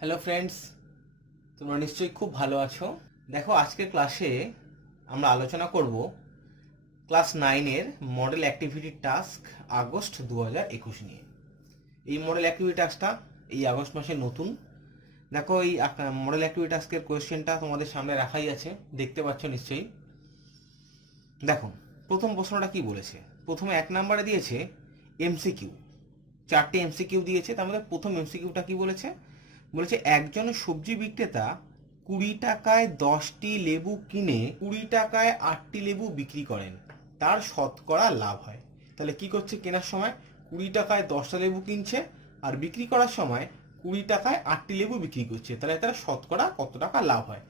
Hello friends, তোমরা নিশ্চয়ই খুব ভালো আছো। দেখো, আজকের ক্লাসে আমরা আলোচনা করব ক্লাস 9-এর মডেল অ্যাক্টিভিটি টাস্ক আগস্ট 2021 নিয়ে। এই মডেল অ্যাক্টিভিটি টাস্কটা এই আগস্ট মাসে নতুন। দেখো, এই মডেল অ্যাক্টিভিটি টাস্কের কোয়েশ্চেনটা তোমাদের সামনে রাখাই আছে, দেখতে পাচ্ছ নিশ্চয়ই। দেখো, প্রথম প্রশ্নটা কি বলেছে। প্রথমে 1 নম্বরে দিয়েছে এমসিকিউ, 4টে এমসিকিউ দিয়েছে। তার মধ্যে প্রথম এমসিকিউটা কি বলেছে, বলেছে একজন সবজি বিক্রেতা 20 টাকায় 10টি লেবু কিনে 20 টাকায় 8টি লেবু বিক্রি করেন, তার শতকরা লাভ হয়। তাহলে কি করছে, কেনার সময় 20 টাকায় 10টা লেবু কিনছে আর বিক্রি করার সময় 20 টাকায় 8টি লেবু বিক্রি করছে, তাহলে তার শতকরা কত টাকা লাভ হয়।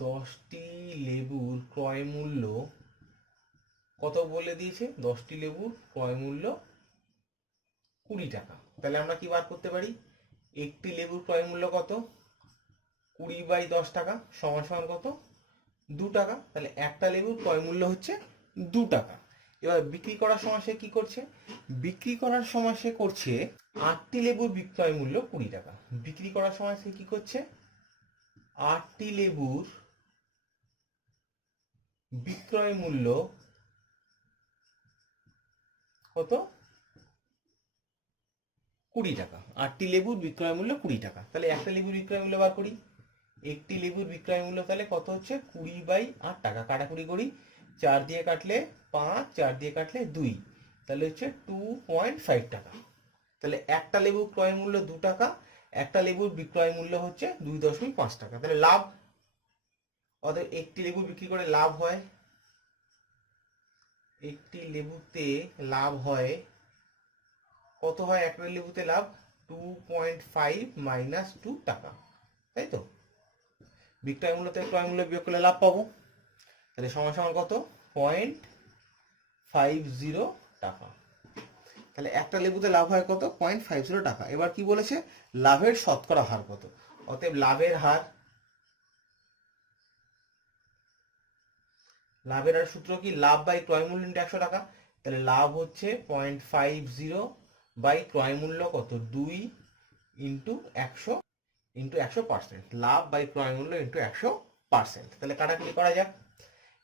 10টি লেবুর ক্রয় মূল্য কত বলে দিয়েছে, 10টি লেবুর ক্রয় মূল্য 20 টাকা। তাহলে আমরা কি বার করতে পারি, একটি লেবুর ক্রয় মূল্য কত, 20/10 টাকা সমান সমান কত, 2 টাকা। তাহলে একটা লেবুর ক্রয় মূল্য হচ্ছে 2 টাকা। এবার বিক্রি করার সময় সে কি করছে, বিক্রি করার সময় সে করছে 8টি লেবুর বিক্রয় মূল্য 20 টাকা। বিক্রি করার সময় সে কি করছে, 8টি লেবুর বিক্রয় মূল্য কত, 20 টাকা। 8টি লেবুর বিক্রয় মূল্য 20 টাকা। তাহলে একটা লেবুর বিক্রয় মূল্য বার করি। একটি লেবুর বিক্রয় মূল্য তাহলে কত হচ্ছে, 20/8 টাকা। কাটাকুটি করি, 4 দিয়ে কাটলে 5, 4 দিয়ে কাটলে 2, তাহলে হচ্ছে 2.5 টাকা। তাহলে একটা লেবুর ক্রয় মূল্য 2 টাকা, একটা লেবুর বিক্রয় মূল্য হচ্ছে 2.5 টাকা। তাহলে লাভ, অতএব একটি লেবু বিক্রি করে লাভ হয়, একটি লেবুতে লাভ হয় কত হয়, একটা লেবুতে লাভ 2.5 মাইনাস 2 টাকা, তাই তো। বিক্রয় মূল্য থেকে ক্রয় মূল্য বিয়োগ করলে লাভ পাবো। তাহলে সমান সমান কত, 0.50 টাকা। তাহলে একটা লেবুতে লাভ হয় কত, 0.50 টাকা। এবার কি বলেছে, লাভের শতকরা হার কত। অতএব লাভের হার, লাভের হার সূত্র কি, লাভ বাই ক্রয় মূল্য ইন্টু 100 টাকা। তাহলে লাভ হচ্ছে 0.50 বাই ক্রয় মূল্য কত, 2 ইন্টু 100 ইন্টু 100%। লাভ বাই ক্রয় মূল্য ইন্টু 100%। তাহলে কাটাকুটি করা যাক।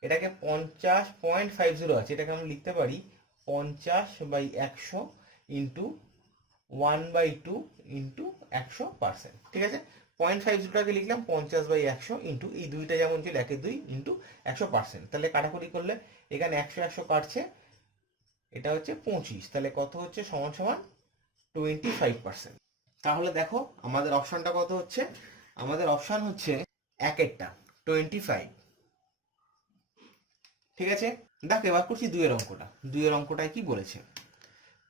এটাকে 50.50 আছে, এটাকে আমরা লিখতে পারি 50/100 ইন্টু 1/2 ইন্টু 100%। ঠিক আছে, 0.50টাকে লিখলাম 50/100 ইন্টু এই দুইটা যেমন ছিল 1-2 ইন্টু 100%। তাহলে কাটাকুটি করলে এখানে 100 কাটছে, এটা হচ্ছে 25, তাহলে কত হচ্ছে, সমান সমান 25%। তাহলে দেখো আমাদের অপশনটা কত হচ্ছে, আমাদের অপশন হচ্ছে একেরটা 25। ঠিক আছে, দেখো এবার করছি দুইয়ের অঙ্কটা। দুইয়ের অঙ্কটায় কি বলেছে,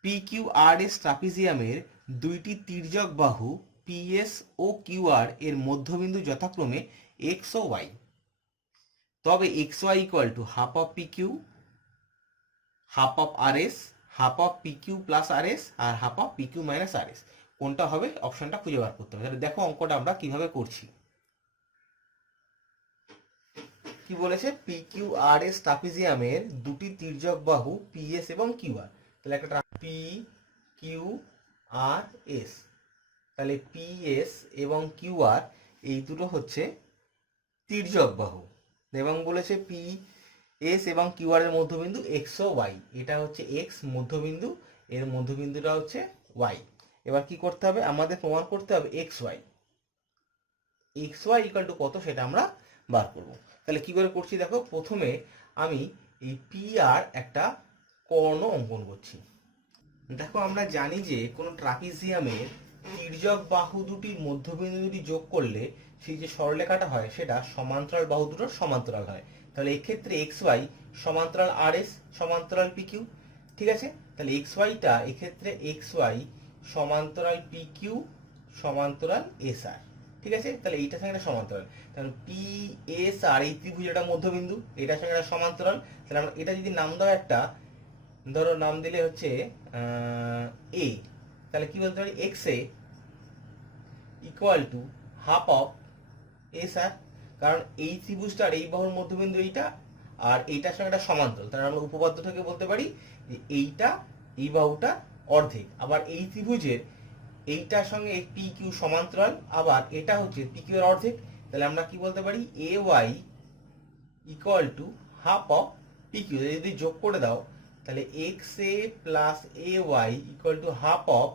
পি কিউ আর এস ট্রাপিজিয়ামের দুইটি তির্যক বাহু পিএস ও কিউআর এর মধ্যবিন্দু যথাক্রমে এক্স ও ওয়াই। তবে X Y equal to half of P Q, half of R S, half of P Q plus R S আর half of P Q minus R S. কোনটা হবে, অপশনটা খুঁজে বার করতে হবে। তাহলে দেখো অঙ্কটা আমরা কিভাবে করছি। কি বলেছে, পি কিউ আর এস ট্রাপিজিয়ামের দুটি তির্যক বাহু পিএস এবং কিউআর। তাহলে একটা পি কিউ আর এস, তাহলে পিএস এবং কিউআর এই দুটো হচ্ছে তির্যক বাহু। এবং বলেছে পি এস এবং কিউআর এর মধ্যবিন্দু এক্স ও ওয়াই। এটা হচ্ছে এক্স মধ্যবিন্দু, এর মধ্যবিন্দুটা হচ্ছে ওয়াই। এবার কি করতে হবে, আমাদের প্রমাণ করতে হবে X Y, X Y equal to কত সেটা আমরা বার করব। তাহলে কি করে করছি, দেখো প্রথমে আমি এই পি আর একটা কর্ণ অঙ্কন করছি। দেখো আমরা জানি যে কোনো ট্রাপিজিয়ামের তির্যক বাহু দুটির মধ্যবিন্দু দুটি যোগ করলে সেই যে সরলরেখাটা হয় সেটা সমান্তরাল বাহু দুটোর সমান্তরাল হয়। তাহলে এক্ষেত্রে এক্স ওয়াই সমান্তরাল আর এস সমান্তরাল পি কিউ। ঠিক আছে, তাহলে এক্স ওয়াইটা এক্ষেত্রে এক্স ওয়াই সমান্তরাল পি কিউ সমান্তরাল এস আর। ঠিক আছে, তাহলে এইটার সঙ্গে একটা সমান্তরাল, তাহলে পি এস আর এই ত্রিভুজটা মধ্যবিন্দু, এটার সঙ্গে একটা সমান্তরাল। তাহলে আমরা এটা যদি নাম দাও একটা, ধরো নাম দিলে হচ্ছে এ, তাহলে কি বলতে পারি, X A equal to half of S R. কারণ এই ত্রিভুজটার এই বাহুর মধ্যবিন্দু এইটা আর এইটার সঙ্গে একটা সমান্তরাল, তাহলে আমরা উপপাদ্য থেকে বলতে পারি যে এইটা এই বাহুটা অর্ধেক। আবার এই ত্রিভুজের এইটার সঙ্গে এই পি কিউ সমান্তরাল, আবার এটা হচ্ছে পি কিউ এর অর্ধেক। তাহলে আমরা কি বলতে পারি, A Y equal to half of P Q. যদি যোগ করে দাও তাহলে X A plus A Y equal to half of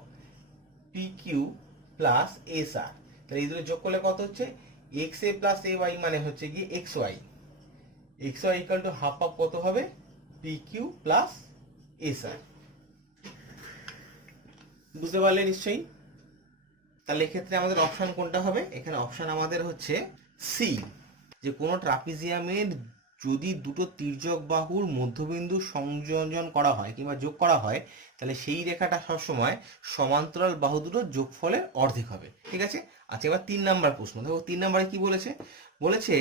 P Q plus S R. তাহলে এই দুটো যোগ করলে কত হচ্ছে, X A plus A Y মানে হচ্ছে গিয়ে X Y equal to half of কত হবে, P Q plus S R. বুঝতে পারলে নিশ্চয়ই। তাহলে এক্ষেত্রে আমাদের অপশন কোনটা হবে, এখানে অপশন আমাদের হচ্ছে সি, যে কোনো ট্রাপিজিয়ামের যদি দুটো তির্যক বাহুর মধ্যবিন্দু সংযোজন করা হয় কিংবা যোগ করা হয়, তাহলে সেই রেখাটা সবসময় সমান্তরাল বাহু দুটোর যোগফলের অর্ধেক হবে। ঠিক আছে। আচ্ছা, এবার 3 নাম্বার প্রশ্ন। দেখো 3 নাম্বারে কি বলেছে, বলেছে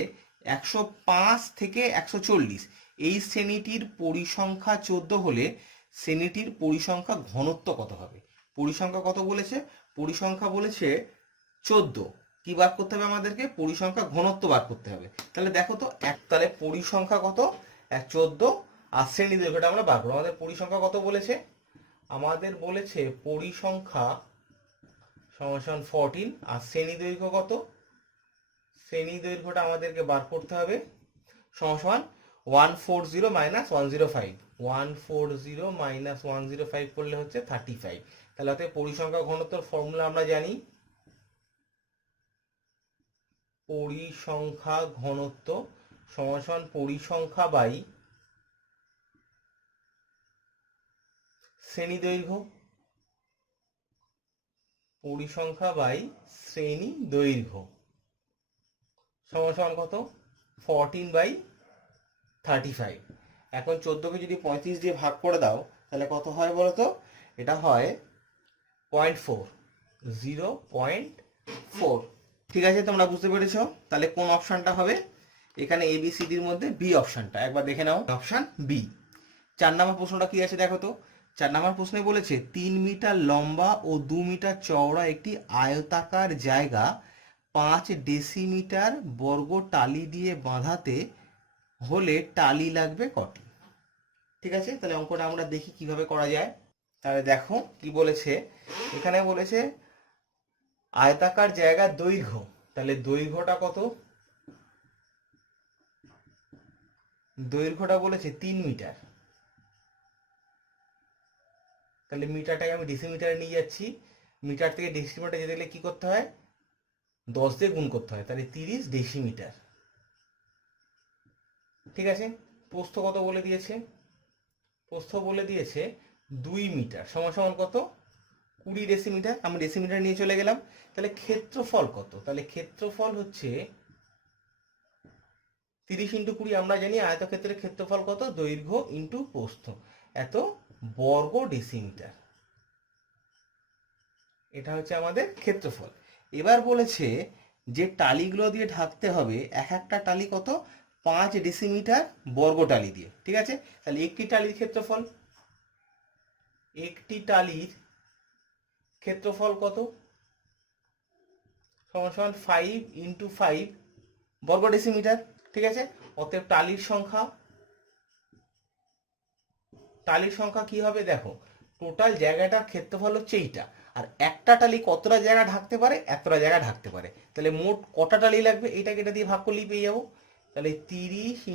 105 থেকে 140 এই শ্রেণীটির পরিসংখ্যা 14 হলে শ্রেণীটির পরিসংখ্যা ঘনত্ব কত হবে। পরিসংখ্যা কত বলেছে, পরিসংখ্যা বলেছে 14। কি বার করতে হবে আমাদেরকে, পরিসংখ্যা ঘনত্ব বার করতে হবে। তাহলে দেখো তো তাহলে পরিসংখ্যা কত, 14, আর শ্রেণী দৈর্ঘ্যটা আমরা বার করবো। আমাদের পরিসংখ্যা কত বলেছে, আমাদের বলেছে পরিসংখ্যা সমান 14, আর শ্রেণী দৈর্ঘ্য কত, শ্রেণী দৈর্ঘ্যটা আমাদেরকে বার করতে হবে সমান 140 মাইনাস 105। 140 মাইনাস 105 করলে হচ্ছে 35। তাহলে অতএব পরিসংখ্যা ঘনত্বের ফর্মুলা আমরা জানি, পরিসংখ্যা ঘনত্ব সমান পরিসংখ্যা বাই শ্রেণী দৈর্ঘ্য, পরিসংখ্যা বাই শ্রেণী দৈর্ঘ্য সমান কত, 14/35। এখন 14কে যদি 35 দিয়ে ভাগ করে দাও তাহলে কত হয় বলতো, এটা হয় 0.4, 0.4। ঠিক আছে, তোমরা বুঝতে পেরেছো। তাহলে কোন অপশনটা হবে, এখানে এ বি সি ডির মধ্যে বি অপশনটা, একবার দেখে নাও, অপশন বি। 4 নম্বর প্রশ্নটা কি আছে দেখো তো। 4 নম্বর প্রশ্নে বলেছে 3 মিটার লম্বা ও 2 মিটার চওড়া একটি আয়তাকার জায়গা 5 ডেসিমিটার বর্গ টালি দিয়ে বাঁধাতে হলে টালি লাগবে কটি। ঠিক আছে, তাহলে অঙ্কটা আমরা দেখি কিভাবে করা যায়। তাহলে দেখো কি বলেছে, এখানে বলেছে আয়তাকার জায়গার দৈর্ঘ্য, তাহলে দৈর্ঘ্যটা কত, দৈর্ঘ্যটা বলেছে 3 মিটার। তাহলে মিটারটাকে আমি ডেসিমিটারে নিয়ে যাচ্ছি, মিটার থেকে ডেসিমিটারে যেতে গেলে কি করতে হয়, 10 দিয়ে গুণ করতে হয়, তাহলে 30 ডেসিমিটার। ঠিক আছে, প্রস্থ কত বলে দিয়েছে, প্রস্থ বলে দিয়েছে 2 মিটার সমান কত, 20 ডেসিমিটার। আমি ডেসিমিটার নিয়ে চলে গেলাম। তাহলে ক্ষেত্রফল কত, তাহলে ক্ষেত্রফল হচ্ছে 30 × 20। আমরা জানি আয়তক্ষেত্রের ক্ষেত্রফল কত, দৈর্ঘ্য ইন্টু প্রস্থ, এত বর্গ ডেসিমিটার। এটা হচ্ছে আমাদের ক্ষেত্রফল। এবার বলেছে যে টালিগুলো দিয়ে ঢাকতে হবে, এক একটা টালি কত, 5 ডেসিমিটার বর্গ টালি দিয়ে। ঠিক আছে, তাহলে একটি টালির ক্ষেত্রফল, একটি টালির ক্ষেত্রফল কত, সমান 5 × 5 বর্গ ডেসিমিটার। ঠিক আছে, অতএব টালির সংখ্যা, টালির সংখ্যা কি হবে দেখো, টোটাল জায়গাটার ক্ষেত্রফল হচ্ছে এইটা, আর একটা টালি কতটা জায়গা ঢাকতে পারে, এতটা জায়গা ঢাকতে পারে। তাহলে মোট কটা টালি লাগবে, এইটাকে এটা দিয়ে ভাগ করলেই পেয়ে যাবো। তাহলে 30 ×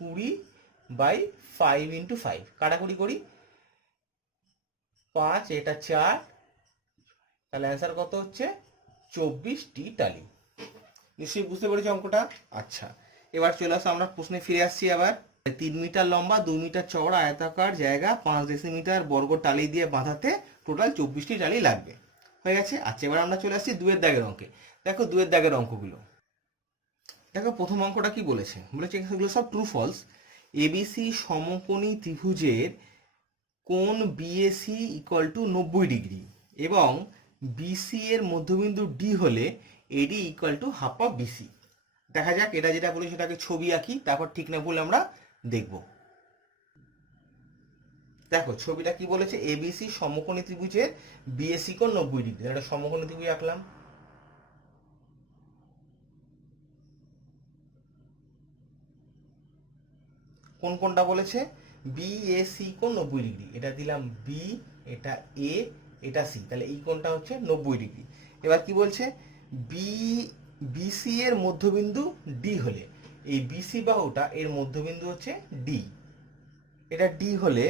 20/5 × 5, কাটাকুটি করি, 5, এটা 4, তাহলে অ্যান্সার কত হচ্ছে 24টি টালি। নিশ্চয়ই বুঝতে পেরেছি অঙ্কটা। আচ্ছা, এবার চলে আসো, আমরা প্রশ্নে ফিরে আসছি আবার। 3 মিটার লম্বা 2 মিটার চওড়া আয়তাকার জায়গা 5 ডেসিমিটার বর্গ টালি দিয়ে বাঁধাতে টোটাল 24টি টালি লাগবে। হয়ে গেছে। আচ্ছা, এবার আমরা চলে আসছি 2 এর দাগের অঙ্কে। দেখো 2 এর দাগের অঙ্কগুলো দেখো। প্রথম অঙ্কটা কি বলেছে, বলেছে এগুলো সব ট্রু ফলস। এবিসি সমকোণী ত্রিভুজের কোণ বিএসি ইকুয়াল টু 90 ডিগ্রি এবং বিসি এর মধ্যবিন্দু ডি হলে AD equal to half of BC. দেখা যাক, এটা যেটা বলি সেটাকে ছবি আঁকি, তারপর ঠিক না ভুল আমরা দেখব। দেখো ছবিটা কি বলেছে, এবিসি সমকোণী ত্রিভুজের বিএসি কোণ 90 ডিগ্রি। এটা সমকোণী ত্রিভুজ আঁকলাম। কোন কোনটা বলেছে, বিএসি কোণ 90 ডিগ্রি, এটা দিলাম বি, এটা এ, এটা সি, তাহলে এই কোণটা হচ্ছে 90 ডিগ্রি। এবার কি বলছে, বিসি এর মধ্যবিন্দু ডি হলে, এই বিসি বাহুটা এর মধ্যবিন্দু হচ্ছে ডি, এটা ডি হলে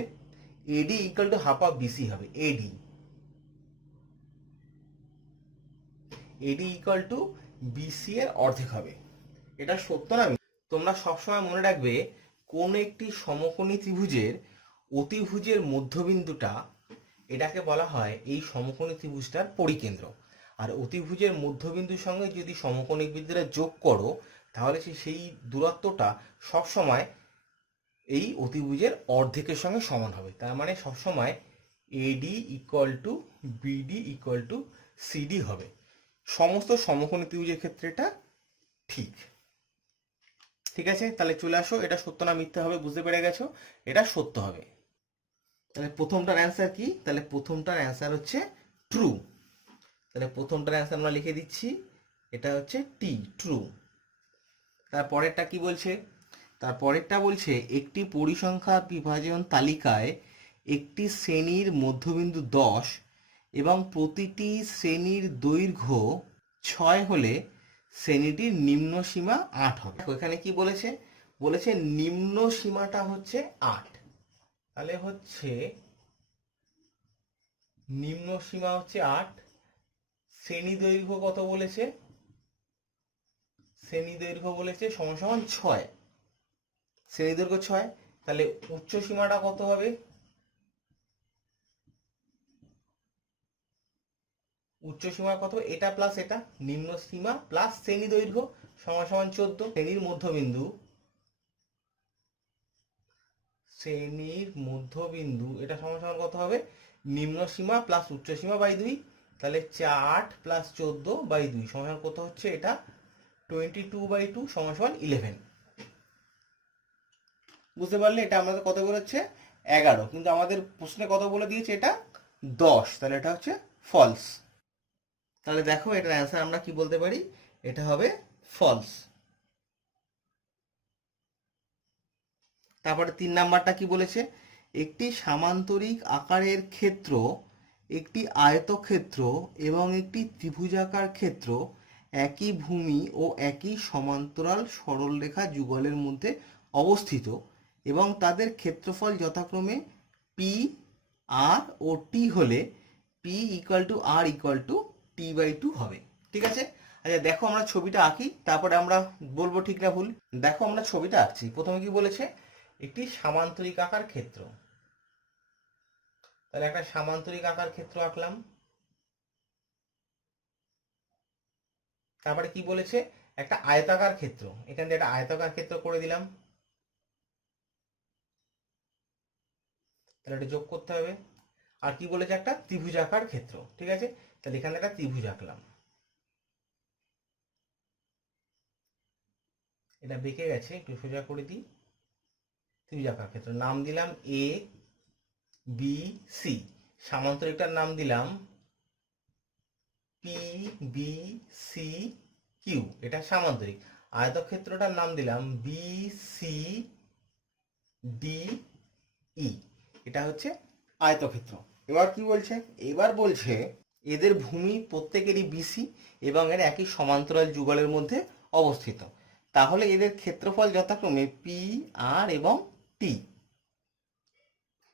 AD equal to half of BC হবে। এডি ইকুয়াল টু বিসি এর অর্ধেক হবে। এটা সত্য না? তোমরা সবসময় মনে রাখবে, কোন একটি সমকোণী ত্রিভুজের অতিভুজের মধ্যবিন্দুটা, এটাকে বলা হয় এই সমকোণী ত্রিভুজটার পরিকেন্দ্র। আর অতিভুজের মধ্যবিন্দুর সঙ্গে যদি সমকোণী বিন্দুটা যোগ করো, তাহলে সেই দূরত্বটা সবসময় এই অতিভুজের অর্ধেকের সঙ্গে সমান হবে। তার মানে সবসময় এডি equal to BD equal to CD হবে। সমস্ত সমকোণী ত্রিভুজের ক্ষেত্রে এটা ঠিক। ঠিক আছে, তাহলে চলে আসো, এটা সত্য না মিথ্যা হবে বুঝতে পেরে গেছো, এটা সত্য হবে। তাহলে প্রথমটার অ্যান্সার কি? তাহলে প্রথমটার অ্যান্সার হচ্ছে ট্রু। তাহলে প্রথমটার অ্যান্সার আমরা লিখে দিচ্ছি, এটা হচ্ছে টি, ট্রু। তারপরেরটা কি বলছে? তারপরেরটা বলছে একটি পরিসংখ্যা বিভাজন তালিকায় একটি শ্রেণীর মধ্যবিন্দু 10 এবং প্রতিটি শ্রেণীর দৈর্ঘ্য 6 হলে শ্রেণীটির নিম্ন সীমা 8 হবে। এখানে কি বলেছে? বলেছে নিম্ন সীমাটা হচ্ছে 8। তাহলে হচ্ছে নিম্ন সীমা হচ্ছে 8। শ্রেণী দৈর্ঘ্য কত বলেছে? শ্রেণী দৈর্ঘ্য বলেছে সমান সমান 6। শ্রেণী দৈর্ঘ্য 6, তাহলে উচ্চ সীমাটা কত হবে? উচ্চ সীমা কত? এটা প্লাস এটা, নিম্ন সীমা প্লাস শ্রেণী দৈর্ঘ্য সমান সমান 14। শ্রেণীর মধ্যবিন্দু এটা সমান সমান কত হবে? নিম্ন সীমা প্লাস উচ্চ সীমা বাই 2, তাহলে 4 প্লাস 14/2 সমান সমান কত হচ্ছে? এটা 22/2 সমান সমান 11। বুঝতে পারলে? এটা আমাদের কত বলেছে? 11, কিন্তু আমাদের প্রশ্নে কত বলে দিয়েছে? এটা 10, তাহলে এটা হচ্ছে ফলস। তাহলে দেখো এটার অ্যান্সার আমরা কি বলতে পারি? এটা হবে ফলস। তারপরে 3 নাম্বারটা কি বলেছে? একটি সামান্তরিক আকারের ক্ষেত্র, একটি আয়তক্ষেত্র এবং একটি ত্রিভুজাকার ক্ষেত্র একই ভূমি ও একই সমান্তরাল সরলরেখা যুগলের মধ্যে অবস্থিত এবং তাদের ক্ষেত্রফল যথাক্রমে পি, আর ও টি হলে P equal to R equal to টি/2 হবে। ঠিক আছে? আচ্ছা দেখো আমরা ছবিটা আঁকি, তারপরে আমরা বলবো ঠিক না ভুল। দেখো আমরা ছবিটা আঁকছি। প্রথমে কি বলেছে? একটি সামান্তরিক আকার ক্ষেত্র। তাহলে একটা সামান্তরিক আকার ক্ষেত্র আঁকলাম। তারপরে কি বলেছে? একটা আয়তাকার ক্ষেত্র, এখান থেকে একটা আয়তাকার ক্ষেত্র করে দিলাম। তাহলে এটা যোগ করতে হবে। আর কি বলেছে? একটা ত্রিভুজাকার ক্ষেত্র। ঠিক আছে, তাহলে এখানে একটা ত্রিভুজ আঁকলাম। এটা বেঁকে গেছে, একটু সোজা করে দিই। ত্রিভুজাকার ক্ষেত্র নাম দিলাম এ বি সি। সামান্তরিকটার নাম দিলাম পি বি সি কিউ, এটা সামান্তরিক। আয়তক্ষেত্রটার নাম দিলাম বি সি ডি ই, এটা হচ্ছে আয়তক্ষেত্র। এবার কি বলছে? এবার বলছে এদের ভূমি প্রত্যেকেরই বিসি এবং এর একই সমান্তরাল যুগলের মধ্যে অবস্থিত। তাহলে এদের ক্ষেত্রফল যথাক্রমে পি, আর এবং টি।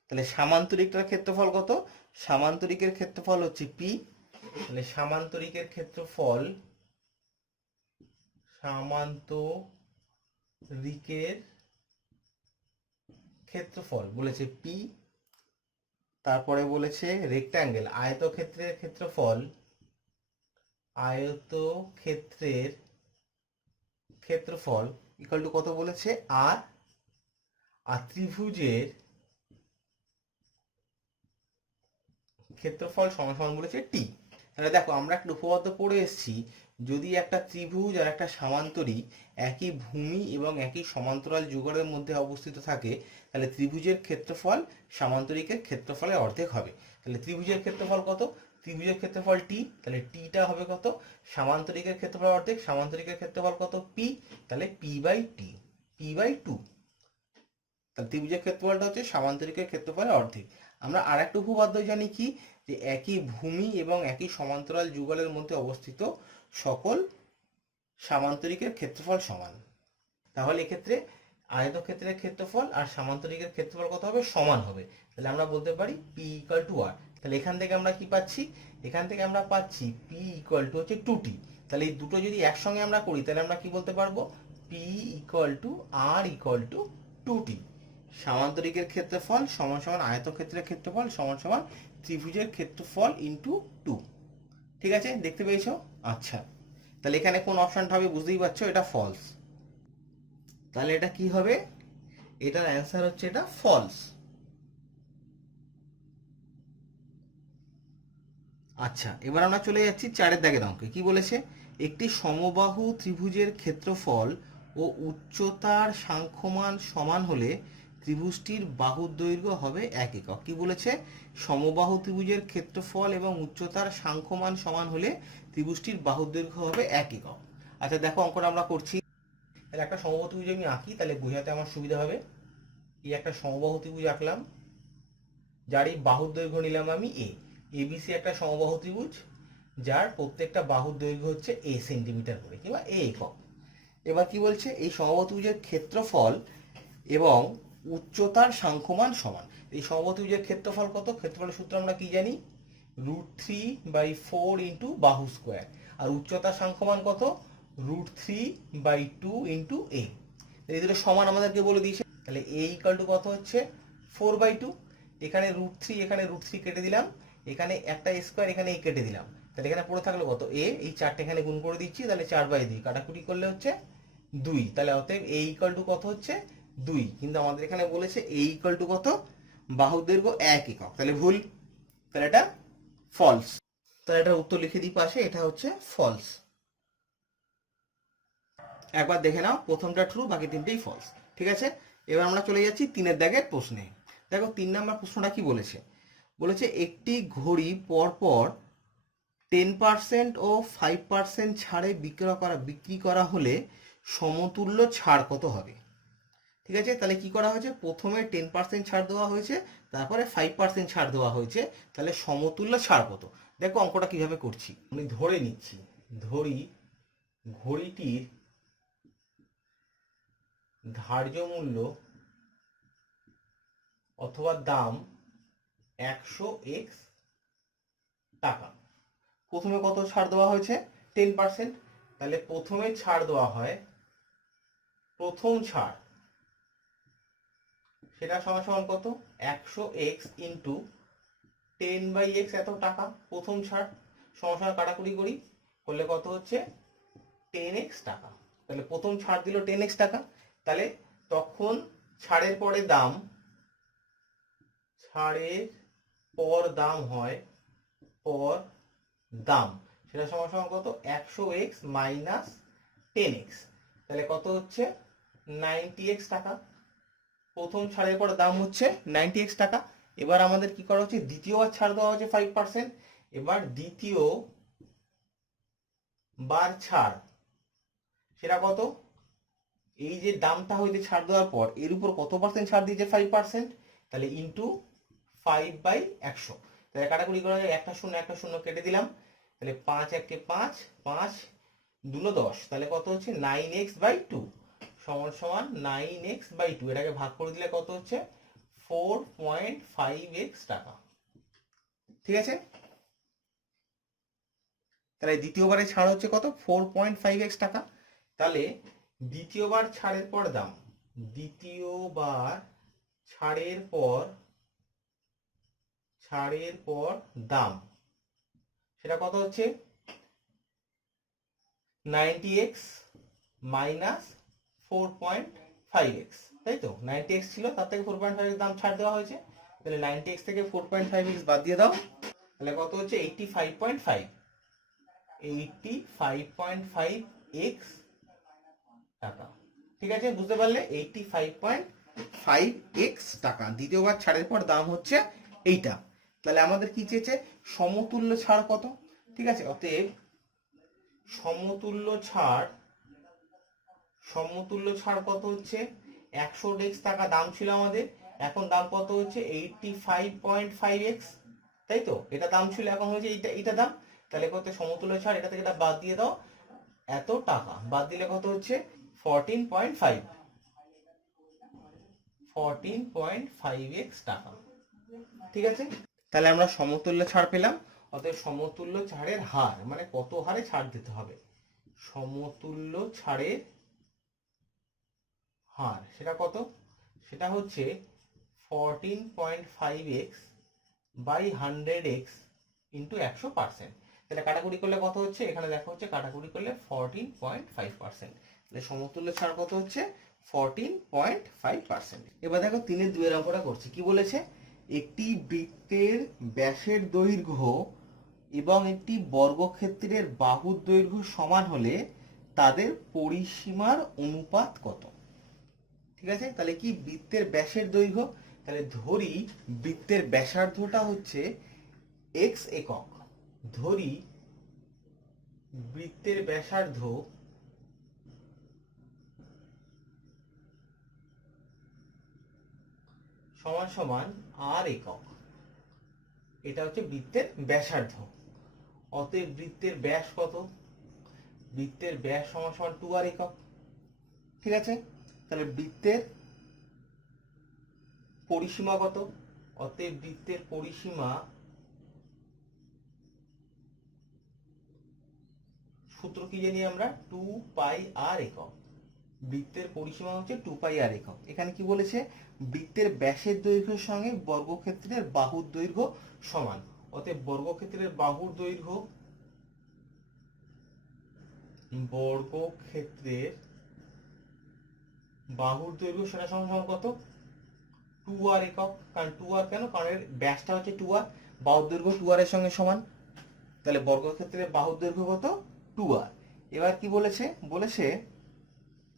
তাহলে সামান্তরিকটার ক্ষেত্রফল কত? সামান্তরিকের ক্ষেত্রফল হচ্ছে পি। তাহলে সামান্তরিকের ক্ষেত্রফল বলেছে পি। তারপরে বলেছে রেক্ট্যাঙ্গেল, আয়তক্ষেত্রের ক্ষেত্রফল ইকুয়াল টু কত বলেছে? আর। আর ত্রিভুজের ক্ষেত্রফল সমান সমান বলেছে টি। তাহলে দেখো আমরা একটা উপপাদ্য পড়ে এসেছি, যদি একটা ত্রিভুজ আর একটা সামান্তরিক একই ভূমি এবং একই সমান্তরাল যুগলের মধ্যে অবস্থিত থাকে, তাহলে ত্রিভুজের ক্ষেত্রফল সামান্তরিকের ক্ষেত্রফলের অর্ধেক হবে। তাহলে ত্রিভুজের ক্ষেত্রফল কত? ত্রিভুজের ক্ষেত্রফল টি, তাহলে টিটা হবে কত? সামান্তরিকের ক্ষেত্রফল অর্ধেক, সামান্তরিকের ক্ষেত্রফল কত? পি, তাহলে পি/টু। তাহলে ত্রিভুজের ক্ষেত্রফলটা হচ্ছে সামান্তরিকের ক্ষেত্রফলের অর্ধেক। আমরা আর একটা উপপাদ্য জানি কি, যে একই ভূমি এবং একই সমান্তরাল যুগলের মধ্যে অবস্থিত সকল সামান্তরিকের ক্ষেত্রফল সমান। তাহলে এক্ষেত্রে আয়তক্ষেত্রের ক্ষেত্রফল আর সামান্তরিকের ক্ষেত্রফল কত হবে, সমান হবে। তাহলে আমরা বলতে পারি পি ইকুয়াল টু আর। তাহলে এখান থেকে আমরা কি পাচ্ছি, এখান থেকে আমরা পাচ্ছি পি ইকুয়াল টু হচ্ছে 2t। তাহলে এই দুটো যদি একসঙ্গে আমরা করি তাহলে আমরা কি বলতে পারবো, P equal to R equal to 2t। সামান্তরিকের ক্ষেত্রফল সমান সমান আয়তক্ষেত্রের ক্ষেত্রফল সমান সমান ত্রিভুজের ক্ষেত্রফল ইন্টু 2। ঠিক আছে, দেখতে পেয়েছো? আচ্ছা, তাহলে এখানে কোন অপশনটা হবে বুঝতেই পারছো, এটা ফলস। তাহলে এটা কি হবে, এটার অ্যান্সার হচ্ছে এটা ফলস। আচ্ছা, এবার আমরা চলে যাচ্ছি 4 দাগের অঙ্কে। কি বলেছে, একটি সমবাহু ত্রিভুজের ক্ষেত্রফল ও উচ্চতার সাংখ্যমান সমান হলে ত্রিভুজটির বাহুর দৈর্ঘ্য হবে 1 একক। কি বলেছে, সমবাহু ত্রিভুজের ক্ষেত্রফল এবং উচ্চতার সাংখ্যমান সমান হলে ত্রিভুজটির বাহুর দৈর্ঘ্য হবে 1 একক। আচ্ছা দেখো, অঙ্কটা আমরা করছি। তাহলে একটা সমবাহু ত্রিভুজ আমি আঁকি, তাহলে বোঝাতে আমার সুবিধা হবে। এই একটা সমবাহু ত্রিভুজ আঁকলাম, যার এই বাহুর দৈর্ঘ্য নিলাম আমি এ। এবিসি একটা সমবাহু ত্রিভুজ, যার প্রত্যেকটা বাহুর দৈর্ঘ্য হচ্ছে এ সেন্টিমিটার করে কিংবা এ একক। এবার কি বলছে, এই সমবাহু ত্রিভুজের ক্ষেত্রফল এবং উচ্চতার সাংখ্যমান সমান। এই সমবাহু ত্রিভুজের ক্ষেত্রফল কত, ক্ষেত্রফলের সূত্র আমরা কি জানি, √3/4 ইন্টু বাহু স্কোয়ার। আর উচ্চতার সাংখ্যমান কত, √3/2 ইন্টু এ। এই দুটো সমান আমাদেরকে বলে দিয়েছে। তাহলে এ ইকুয়াল টু কত হচ্ছে, 4/2। এখানে √3, এখানে √3 কেটে দিলাম, এখানে একটা স্কোয়ার, এখানে এ কেটে দিলাম। তাহলে এখানে পড়ে থাকলো কত, এ। এই 4টে এখানে গুণ করে দিচ্ছি, তাহলে 4/2 কাটাকুটি করলে হচ্ছে 2। তাহলে অতএব এ ইকুয়াল টু কত হচ্ছে, 2। কিন্তু আমাদের এখানে বলেছে এ ইকুয়াল টু কত, বাহুর দৈর্ঘ্য 1 একক। তাহলে ভুল, তাহলে এটা ফলস। তাহলে এটা উত্তর লিখে দিই পাশে, এটা হচ্ছে ফলস। একবার দেখে নাও, প্রথমটা ট্রু, বাকি তিনটেই ফলস। ঠিক আছে, এবার আমরা চলে যাচ্ছি 3 দাগের প্রশ্নে। দেখো 3 নম্বর প্রশ্নটা কি বলেছে, বলেছে একটি ঘড়ি পরপর 10% ও 5% ছাড়ে বিক্রি করা হলে সমতুল্য ছাড় কত হবে। ঠিক আছে, তাহলে কি করা হয়েছে, প্রথমে 10% ছাড় দেওয়া হয়েছে, তারপরে 5% ছাড় দেওয়া হয়েছে, তাহলে সমতুল্য ছাড় কত। দেখো অঙ্কটা কিভাবে করছি, আমি ধরে নিচ্ছি, ধরি ঘড়িটির ধার্য মূল্য অথবা দাম 100x টাকা। প্রথমে কত ছাড় দেওয়া হয়েছে, 10%। তাহলে প্রথমে ছাড় দেওয়া হয়, প্রথম ছাড় সেটা সমান সমান কত, 100x ইন্টু 10/x এত টাকা। প্রথম ছাড় সমান সমান কাটাকুটি করি, করলে কত হচ্ছে, 10x টাকা। তাহলে প্রথম ছাড় দিল 10x টাকা। তাহলে তখন ছাড়ের পরে দাম, ছাড়ের পর দাম হয়, পর দাম সেটা সমান সমান কত, 100x মাইনাস 10x। তাহলে কত হচ্ছে, 90x টাকা। প্রথম ছাড়ের পর দাম হচ্ছে 90x টাকা। এবার আমাদের কি করা হচ্ছে, দ্বিতীয়বার ছাড় দেওয়া হচ্ছে 5%। এবার দ্বিতীয় বার ছাড় সেটা কত, এই যে দামটা হইতে ছাড় দেওয়ার পর এর উপর কত পার্সেন্ট ছাড় দিয়েছে, 5%। তাহলে ইন্টু 5/100। তাহলে কাটাকুটি করা যায়, একটা শূন্য একটা শূন্য কেটে দিলাম, তাহলে 5 1 5, 5 2 10। তাহলে কত হচ্ছে, 9x/2 সমান সমান 9x/2। এটাকে ভাগ করে দিলে কত হচ্ছে, 4.5x টাকা। ঠিক আছে, তাহলে দ্বিতীয়বারে ছাড় হচ্ছে কত, 4.5x টাকা। তাহলে দ্বিতীয়বার ছাড়ের পর দাম, দ্বিতীয়বার ছাড়ের পর দাম সেটা কত হচ্ছে, 90x মাইনাস 4.5x। তাই তো, 90x ছিল, তার থেকে 4.5x দাম ছাড় দেওয়া হয়েছে। তাহলে 90x থেকে 4.5x বাদ দিয়ে দাও, তাহলে কত হচ্ছে, 85.5। 85.5x টাকা। ঠিক আছে, বুঝতে পারলে, 85.5x টাকা। দ্বিতীয়বার ছাড়ের পর দাম হচ্ছে এইটা। তাহলে আমাদের কি চেয়েছে, সমতুল্য ছাড় কত। ঠিক আছে, অতএব সমতুল্য ছাড় কত হচ্ছে, 100x টাকা দাম ছিল আমাদের, এখন দাম কত হচ্ছে 85.5x, তাই তো? এটা দাম ছিল, এখন হচ্ছে এটা দাম। তাহলে কত সমতুল্য ছাড়, এটা থেকে এটা বাদ দিয়ে দাও, এত টাকা বাদ দিলে কত হচ্ছে 14.5, 14.5x টাকা। ঠিক আছে, তাহলে আমরা সমতুল্য ছাড় পেলাম। অতএব সমতুল্য ছাড়ের হার মানে কত হারে ছাড় দিতে হবে, সমতুল্য ছাড়ের হার সেটা কত, সেটা হচ্ছে 14.5x বাই 100x ইন্টু 100%। তাহলে কাটাকুটি করলে কত হচ্ছে, এখানে দেখা হচ্ছে কাটাকুটি করলে 14.5%। তাহলে সমতুল্য ছাড় কত হচ্ছে 14.5%। এবার দেখো 3-2 অঙ্কটা করছি। কি বলেছে, একটি বৃত্তের ব্যাসের দৈর্ঘ্য এবং একটি বর্গক্ষেত্রের বাহুর দৈর্ঘ্য সমান হলে তাদের পরিসীমার অনুপাত কত। ঠিক আছে, তাহলে কি বৃত্তের ব্যাসের দৈর্ঘ্য, তাহলে ধরি বৃত্তের ব্যাসার্ধটা হচ্ছে x একক, ধরি বৃত্তের ব্যাসার্ধ সমান সমান r একক, এটা হচ্ছে বৃত্তের ব্যাসার্ধ। অতএব বৃত্তের ব্যাস কত, বৃত্তের ব্যাস সমান সমান 2r একক। ঠিক আছে, তাহলে বৃত্তের পরিসীমা কত, অতএব বৃত্তের পরিসীমা সূত্র কি জানি আমরা, 2πr একক। বৃত্তের পরিসীমা হচ্ছে 2πr একক। এখানে কি বলেছে, বৃত্তের ব্যাসের দৈর্ঘ্যের সঙ্গে বর্গক্ষেত্রের বাহুর দৈর্ঘ্য সমান। অতএব বর্গক্ষেত্রের বাহুর দৈর্ঘ্য, বর্গক্ষেত্রের বাহুর দৈর্ঘ্য সেটা সমান সমান কত, 2r একক। কারণ 2r কেন, কারণ এর ব্যাসটা হচ্ছে 2r, বাহুর দৈর্ঘ্য 2r এর সঙ্গে সমান। তাহলে বর্গক্ষেত্রের বাহুর দৈর্ঘ্য কত, 2r। এবার কি বলেছে, বলেছে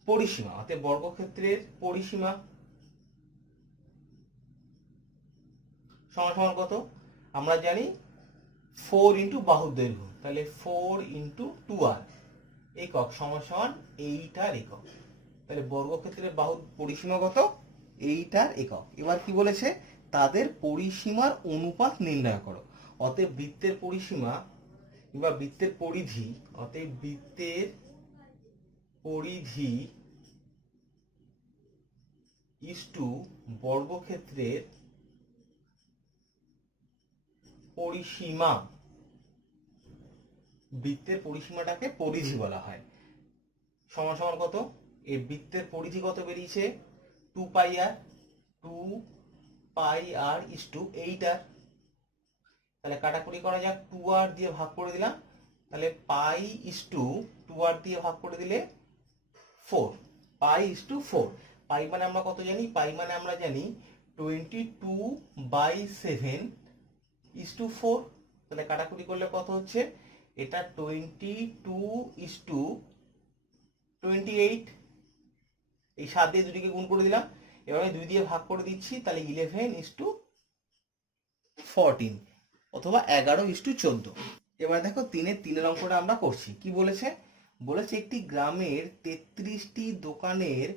পরিসীমা, অতএব বর্গক্ষেত্রের পরিসীমা সমান সমান কত, আমরা জানি 4 ইন্টু বাহুর দৈর্ঘ্য, তাহলে 4 ইন্টু 2r একক সমান সমান 8r একক। তাহলে বর্গক্ষেত্রের বাহুর পরিসীমা কত, 8r একক। এবার কি বলেছে, তাদের পরিসীমার অনুপাত নির্ণয় করো। অতএব বৃত্তের পরিসীমা কিংবা বৃত্তের পরিধি, অতএব বৃত্তের পরিধি ইস টু বর্গক্ষেত্রের পরিসীমা, বৃত্তের পরিসীমাটাকে পরিধি বলা হয়, সমান সমান কত, এই বৃত্তের পরিধি কত বেরিয়েছে 2πr, 2πr is to 8r। তাহলে কাটাকুটি করা যাক, 2r দিয়ে ভাগ করে দিলাম, তাহলে পাই ইস টু 2r দিয়ে ভাগ করে দিলে 4, পাই ইস টু 4। পাই মানে আমরা কত জানি, পাই মানে আমরা জানি 22/7 ইস টু 4। তাহলে কাটাকুটি করলে কত হচ্ছে, এটা 22/28, এই 7 দিয়ে দুটিকে গুণ করে দিলাম। এবার আমি 2 দিয়ে ভাগ করে দিচ্ছি, তাহলে 11/14 অথবা 11/14। এবার দেখো 3-3 অঙ্কটা আমরা করছি। কি বলেছে, বলেছে একটি গ্রামের 33টি দোকানের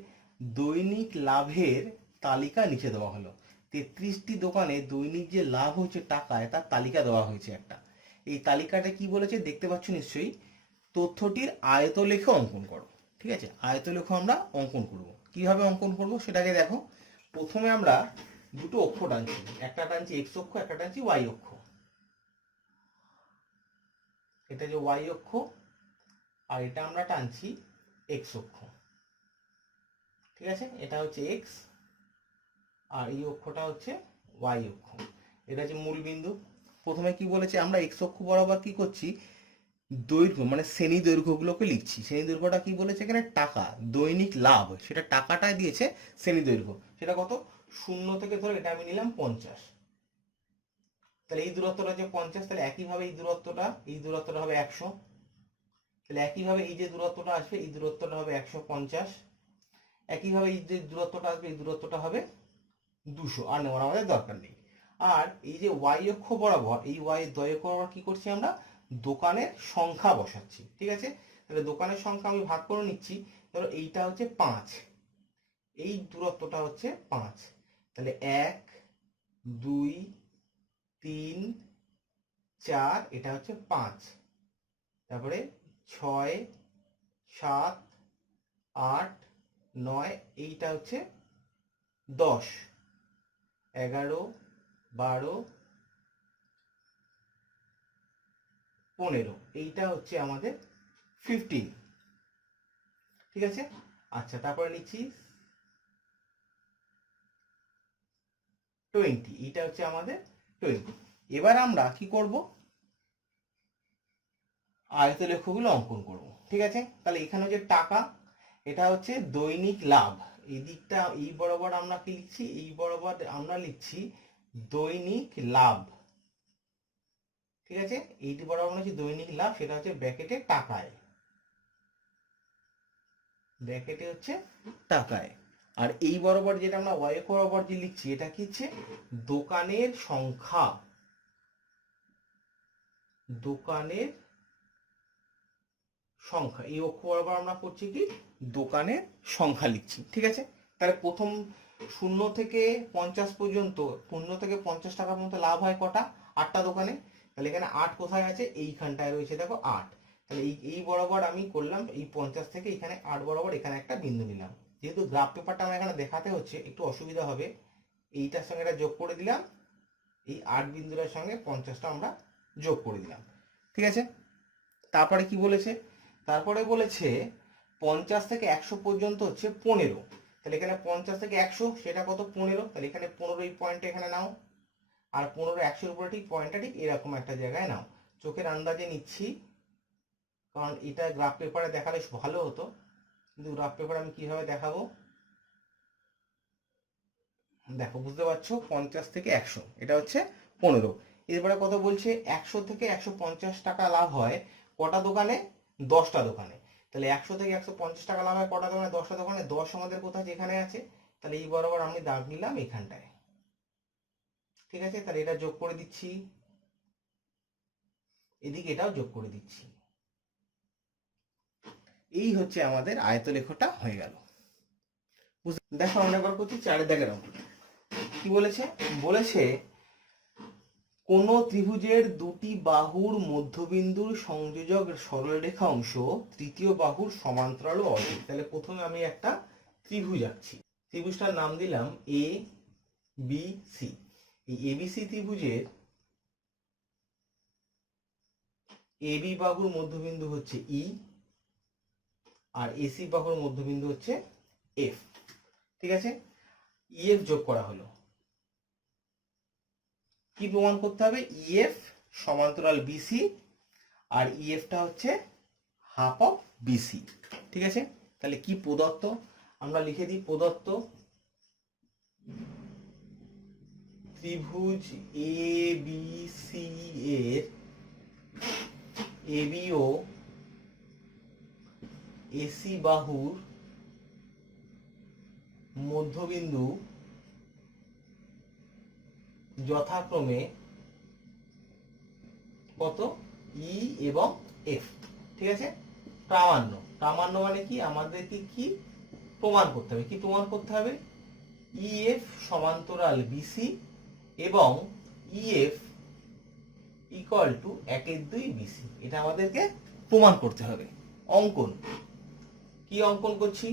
দৈনিক লাভের তালিকা নিচে দেওয়া হলো। 33টি দোকানে দৈনিক যে লাভ হচ্ছে টাকায়, তার তালিকা দেওয়া হয়েছে একটা। এই তালিকাটা কি বলেছে দেখতে পাচ্ছ নিশ্চয়ই, তথ্যটির আয়তলেখ অঙ্কন করো। ঠিক আছে, আয়তলেখ আমরা অঙ্কন করব। কিভাবে অঙ্কন করব সেটাকে দেখো। প্রথমে আমরা দুটো অক্ষ টানছি, একটা টানছি এক্স অক্ষ, একটা টানছি ওয়াই অক্ষ। এটা যে ওয়াই অক্ষ, আর এটা আমরা টানছি এক্স অক্ষ। ঠিক আছে, এটা হচ্ছে এক্স আর এই অক্ষটা হচ্ছে ওয়াই অক্ষ। এটা হচ্ছে মূল বিন্দু। প্রথমে কি বলেছে, আমরা এক্স অক্ষ বরাবর কি করছি, দৈর্ঘ্য মানে শ্রেণী দৈর্ঘ্যগুলোকে লিখছি। শ্রেণী দৈর্ঘ্যটা কি বলেছে এখানে, টাকা, দৈনিক লাভ, সেটা টাকাটা দিয়েছে শ্রেণী দৈর্ঘ্য। সেটা কত, 0 থেকে ধরে এটা আমি নিলাম 50। তাহলে এই দূরত্বটা যে 50, তাহলে একইভাবে এই দূরত্বটা হবে 100। তাহলে একইভাবে এই যে দূরত্বটা আসবে, এই দূরত্বটা হবে 150। একইভাবে এই যে দূরত্বটা আসবে, এই দূরত্বটা হবে 200। আর নেওয়ার আমাদের দরকার নেই। আর এই যে ওয়াই অক্ষ বরাবর, এই ওয়াই দ্বয় অক্ষ বরাবর কি করছি আমরা, দোকানের সংখ্যা বসাচ্ছি। ঠিক আছে, তাহলে দোকানের সংখ্যা আমি ভাগ করে নিচ্ছি। ধরো এইটা হচ্ছে 5, এই দূরত্বটা হচ্ছে 5, তাহলে 1 2 3 4, এটা হচ্ছে 5, তারপরে 6 7 8 9, এইটা হচ্ছে 10 11 12 15, এইটা হচ্ছে আমাদের 15, ঠিক আছে। আচ্ছা, তারপরে নিচ্ছি 20, এইটা হচ্ছে আমাদের 20। এবার আমরা কি করব, আয়তলেখগুলো অঙ্কন করব, ঠিক আছে। তাহলে এখানে যে টাকা, এটা হচ্ছে দৈনিক লাভ, এই দিকটা এই বরাবর আমরা কি লিখছি, এই বরাবর আমরা লিখছি দৈনিক লাভ, ঠিক আছে। এইটি বরাবর হচ্ছে দৈনিক লাভ, সেটা হচ্ছে ব্র্যাকেটে টাকায়, ব্র্যাকেটে হচ্ছে টাকায়। আর এই বরাবর যেটা আমরা ওয়াই বরাবর যে লিখছি, এটা কি হচ্ছে দোকানের সংখ্যা, দোকানের সংখ্যা, এই অক্ষ বরাবর আমরা করছি কি দোকানের সংখ্যা লিখছি, ঠিক আছে। তাহলে প্রথম 0 থেকে 50 পর্যন্ত, 0 থেকে 50 টাকা পর্যন্ত লাভ হয় কটা, 8টা দোকানে। তাহলে এখানে 8 কোথায় আছে, এইখানটায় রয়েছে, দেখো 8। তাহলে এই বরাবর আমি করলাম, এই 50 থেকে এখানে 8 বরাবর এখানে একটা বিন্দু নিলাম। যেহেতু গ্রাফ পেপারটা আমার এখানে দেখাতে হচ্ছে, একটু অসুবিধা হবে, এইটার সঙ্গে এটা যোগ করে দিলাম, এই 8 বিন্দুটার সঙ্গে 50টা আমরা যোগ করে দিলাম, ঠিক আছে। তারপরে কি বলেছে, তারপরে বলেছে 50 থেকে 100 পর্যন্ত হচ্ছে 15। তাহলে এখানে 50 থেকে 100, সেটা কত 15, তাহলে এখানে 15 এই পয়েন্টটা এখানে নাও, আর 15 100-এর উপরে ঠিক পয়েন্টটা ঠিক এরকম একটা জায়গায় নাও। চোখের আন্দাজে নিচ্ছি, কারণ এটা গ্রাফ পেপারে দেখালে ভালো হতো, কিন্তু গ্রাফ পেপারে আমি কিভাবে দেখাবো, দেখো বুঝতে পারছো, 50 থেকে 100 এটা হচ্ছে 15। এরপরে কত বলছে, 100 থেকে 150 টাকা লাভ হয় কটা দোকানে, 10টা দোকানে। তাহলে 100 থেকে 150 টাকা লাভ হয় কটা দোকানে, 10টা দোকানে। 10 আমাদের কোথায়, যেখানে আছে, তাহলে এই বরাবর আমি দাগ নিলাম এখানটায়, ঠিক আছে। তাহলে এটা যোগ করে দিচ্ছি, এদিকে এটাও যোগ করে দিচ্ছি, এই হচ্ছে আমাদের আয়তলেখটা হয়ে গেল। দেখো আমরা এবার করছি 4 দাগের অঙ্ক। কি বলেছে, বলেছে কোন ত্রিভুজের দুটি বাহুর মধ্যবিন্দুর সংযোজক সরলরেখা অংশ তৃতীয় বাহুর সমান্তরাল ও অর্ধেক। তাহলে প্রথমে আমি একটা ত্রিভুজ আঁকছি, ত্রিভুজটার নাম দিলাম এ বি সি। এই এবিসি ত্রিভুজের এ বি বাহুর মধ্যবিন্দু হচ্ছে ই, আর এসি বাহুর মধ্যবিন্দু হচ্ছে এফ, ঠিক আছে। ইএফ যোগ করা হলো, কি প্রমাণ করতে হবে, ইএফ সমান্তরাল বিসি, আর ইএফটা হচ্ছে হাফ অফ বিসি, ঠিক আছে। তাহলে কি প্রদত্ত, আমরা লিখে দিই প্রদত্ত ত্রিভুজ এ বি সি এর এবি ও এসি বাহুর মধ্যবিন্দু যথাক্রমে কত, ই এবং এফ, ঠিক আছে। প্রামাণ্য, প্রামাণ্য মানে কি, আমাদেরকে কি প্রমাণ করতে হবে, কি প্রমাণ করতে হবে, ইএফ সমান্তরাল বিসি এবং ইএফ ইকুয়াল টু 1/2 বিসি, এটা আমাদেরকে প্রমাণ করতে হবে। অঙ্কন, কি অঙ্কন করছি,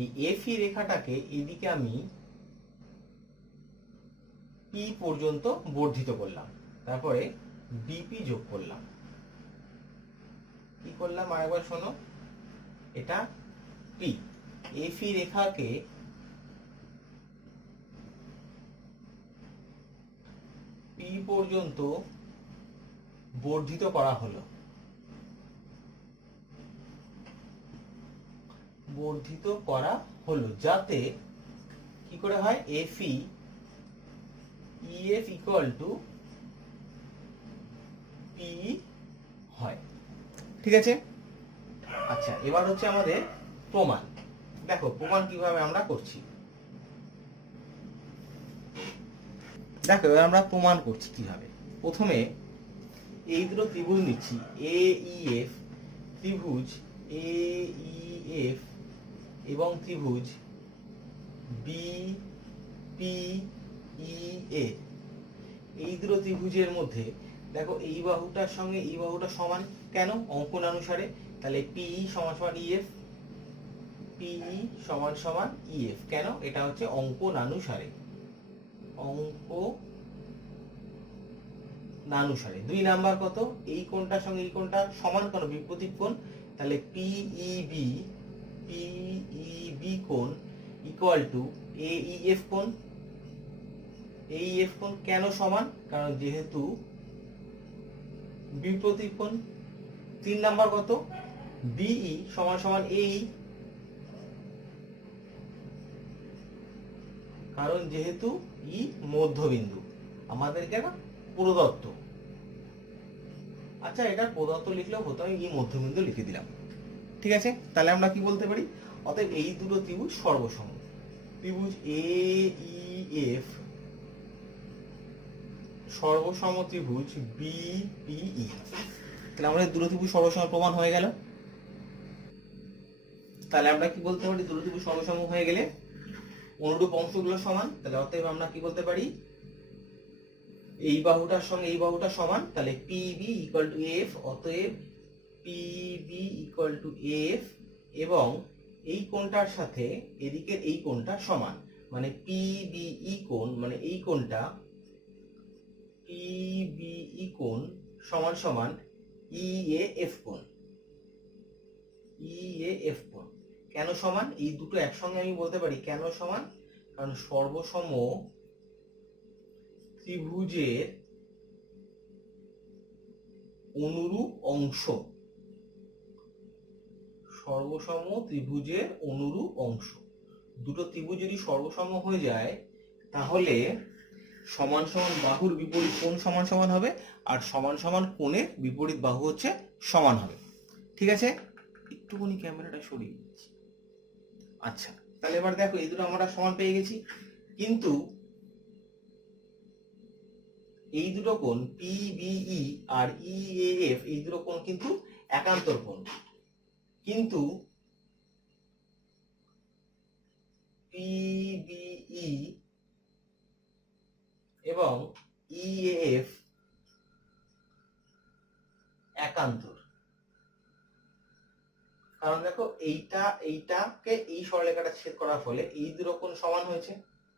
এই এফই রেখাটাকে এদিকে আমি পি পর্যন্ত বর্ধিত করলাম, তারপরে বিপি যোগ করলাম, কি করলাম আরেকবার শোনো, এটা পি, এফই রেখাকে পি পর্যন্ত বর্ধিত করা হলো, বর্ধিত করা হলো যাতে কি করে হয়, FE EF equal two P হয়, ঠিক আছে। আচ্ছা, এবার হচ্ছে আমাদের প্রমাণ। দেখো প্রমাণ কিভাবে আমরা করছি, দেখো এবার আমরা প্রমাণ করছি কিভাবে। প্রথমে এই দুটো ত্রিভুজ নিচ্ছি, এ ই এফ, ত্রিভুজ এ ই এফ এবং ত্রিভুজ বি পি ই এ, এই দুটো ত্রিভুজের মধ্যে দেখো এই বাহুটার সঙ্গে এই বাহুটা সমান কেন? অঙ্কন অনুসারে। তাহলে পি সমান সমান ইএফ, পি সমান সমান ইএফ। কেন? এটা হচ্ছে অঙ্কন অনুসারে, অঙ্কনানুসারে। 2 নাম্বার কত? এই কোণটার সঙ্গে এই কোণটা সমান কোণ, বিপরীত কোণ। তাহলে পিইবি কোণ ইকুয়াল টু এইএফ কোণ। এইএফ কোণ কেন সমান? কারণ যেহেতু বিপরীত কোণ। 3 নাম্বার কত? বিই সমান সমান এই, কারণ যেহেতু ই মধ্যবিন্দু আমাদের কেন প্রদত্ত। আচ্ছা, এটা প্রদত্ত লিখলেও হতো, আমি ই মধ্যবিন্দু লিখে দিলাম। ঠিক আছে, তাহলে আমরা কি বলতে পারি? অতএব এই দুটো ত্রিভুজ সর্বসম। ত্রিভুজ এ ই এফ সর্বসম ত্রিভুজ বিপিই। তাহলে আমাদের দুটো ত্রিভুজ সর্বসম প্রমাণ হয়ে গেল। তাহলে আমরা কি বলতে পারি? দুটো ত্রিভুজ সর্বসম হয়ে গেলে অনুরূপ অংশগুলো সমান। তাহলে অতএব আমরা কি বলতে পারি? এই বাহুটার সঙ্গে এই বাহুটা সমান, তাহলে পিবি ইকুয়াল টু এফ। অতএব পিবি ইকুয়াল টু এফ, এবং এই কোণটার সাথে এদিকের এই কোণটা সমান, মানে পিবিই কোণ, মানে এই কোণটা পিবিই কোণ সমান সমান ইএএফ কোণ। ইএএফ কোণ কেন সমান? এই দুটো একসঙ্গে আমি বলতে পারি কেন সমান, কারণ সর্বসম ত্রিভুজের অনুরূপ অংশ, সর্বসম ত্রিভুজের অনুরূপ অংশ। দুটো ত্রিভুজ যদি সর্বসম হয়ে যায় তাহলে সমান সমান বাহুর বিপরীত কোণ সমান সমান হবে, আর সমান সমান কোণের বিপরীত বাহু হচ্ছে সমান হবে। ঠিক আছে, একটুখানি ক্যামেরাটা সরিয়ে দিচ্ছি। আচ্ছা, তাহলে এবার দেখো এই দুটো আমরা সমান পেয়ে গেছি, কিন্তু এই দুটো কোণ পিবিই আর ইএএফ, এই দুটো কোণ কিন্তু একান্তর কোণ। কিন্তু পিবিই এবং ইএএফ একান্তর। কারণ দেখো এইটাকে এই সরলরেখাটা ছেদ করার ফলে এই দুটো কোণ সমান হয়েছে।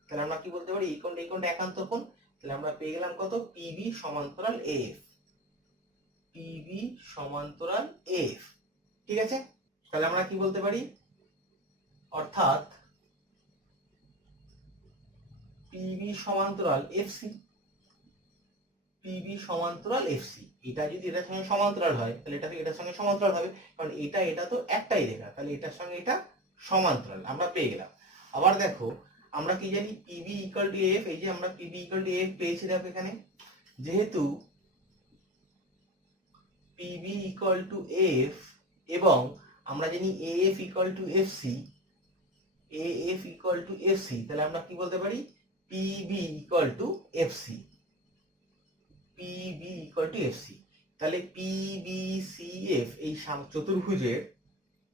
তাহলে আমরা কি বলতে পারি? এই কোণটা একান্তর কোণ। তাহলে আমরা পেয়ে গেলাম কত? পিবি সমান্তরাল এফ। পিবি সমান্তরাল এফ। ঠিক আছে, তাহলে আমরা কি বলতে পারি? অর্থাৎ পিবি সমান্তরাল এফসি। পিবি সমান্তরাল এফসি, এটা যদি এটার সঙ্গে সমান্তরাল হয় তাহলে এটা এটার সঙ্গে সমান্তরাল হবে, কারণ এটা তো একটাই রেখা, তাহলে এটার সঙ্গে এটা সমান্তরাল আমরা পেয়ে গেলাম। আবার দেখো আমরা কি জানি? PB equal to F. এই যে আমরা পিবি ইকুয়াল টু এফ পেয়েছি, দেখো এখানে যেহেতু পিবি ইকুয়াল টু এফ এবং আমরা জানি AF equal to FC, AF equal to FC, তাহলে আমরা কি বলতে পারি? PB equal to FC. PB equal to FC. তাহলে পিবিসিএফ এই চতুর্ভুজের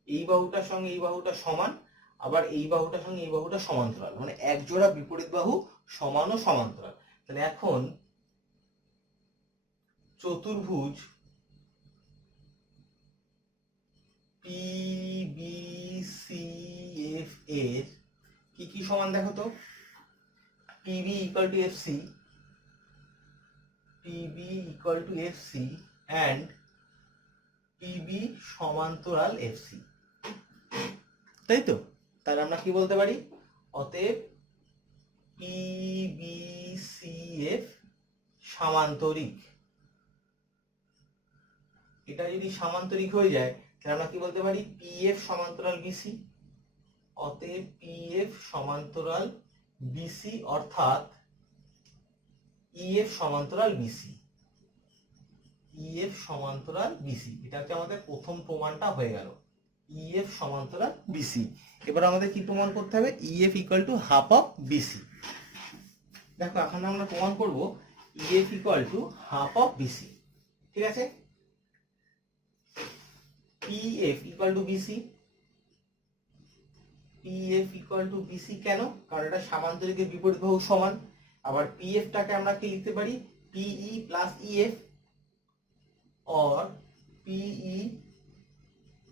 এই বাহুটার সঙ্গে এই বাহুটা সমান, আবার এই বাহুটার সঙ্গে এই বাহুটা সমান্তরাল, মানে এক জোড়া বিপরীত বাহু সমান ও সমান্তরাল। তাহলে এখন চতুর্ভুজ পিবিসিএফ এর কি কি সমান দেখো তো? PB equal to FC, PB equal to FC and PB সমান্তরাল এফসি, তাই তো? তাহলে আমরা কি বলতে পারি? অতএব পিবিসিএফ সামান্তরিক। এটা যদি সামান্তরিক হয়ে যায় তাহলে আমরা কি বলতে পারি? পিএফ সমান্তরাল বিসি। অতএব পিএফ সমান্তরাল বিসি, অর্থাৎ ইএফ সমান্তরাল বিসি। ইএফ সমান্তরাল বিসি, এটা হচ্ছে আমাদের প্রথম প্রমাণটা হয়ে গেল, ইএফ সমান্তরাল বিসি। এবার আমাদের কি প্রমাণ করতে হবে? EF equal to half of BC. দেখো এখন আমরা প্রমাণ করব EF equal to half of BC. ঠিক আছে, PF equal to BC, P F equal to BC. কেন? কারণ এটা সামান্তরিকের বিপরীত বাহু সমান। আবার পি এফটাকে আমরা কি লিখতে পারি? PE plus EF or PE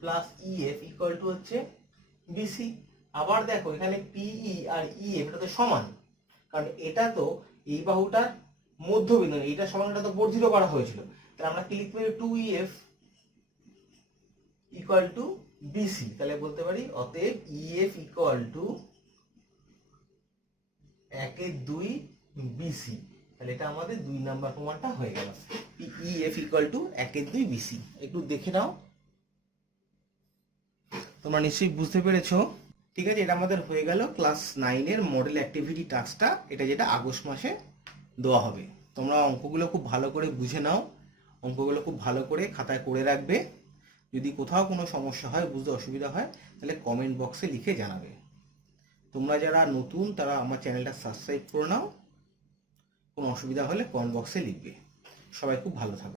plus EF equal to হচ্ছে বিসি। আবার দেখো এখানে পিই আর ইএফ এটা তো সমান, কারণ এটা তো এই বাহুটার মধ্যবিন্দু, এইটা সমান, এটা তো বর্ধিত করা হয়েছিল। তাহলে আমরা কি লিখতে পারি? 2EF equal to BC. তাহলে বলতে পারি অতএব ইএফ ইকুয়াল টু 1/2 বিসি। তাহলে এটা আমাদের 2 নাম্বার প্রমাণটা হয়ে গেল। EF equal to 1/2 BC. একটু দেখে নাও, তোমরা নিশ্চয়ই বুঝতে পেরেছো। ঠিক আছে, এটা আমাদের হয়ে গেল ক্লাস 9-এর মডেল অ্যাক্টিভিটি টাস্কটা, এটা যেটা আগস্ট মাসে দেওয়া হবে। তোমরা অঙ্কগুলো খুব ভালো করে বুঝে নাও, অঙ্কগুলো খুব ভালো করে খাতায় করে রাখবে। যদি কোথাও কোনো সমস্যা হয়, বুঝতে অসুবিধা হয়, তাহলে কমেন্ট বক্সে লিখে জানাবে। তোমরা যারা নতুন তারা আমার চ্যানেলটা সাবস্ক্রাইব করে নাও। কোনো অসুবিধা হলে কমেন্ট বক্সে লিখবে। সবাই খুব ভালো থাকবে।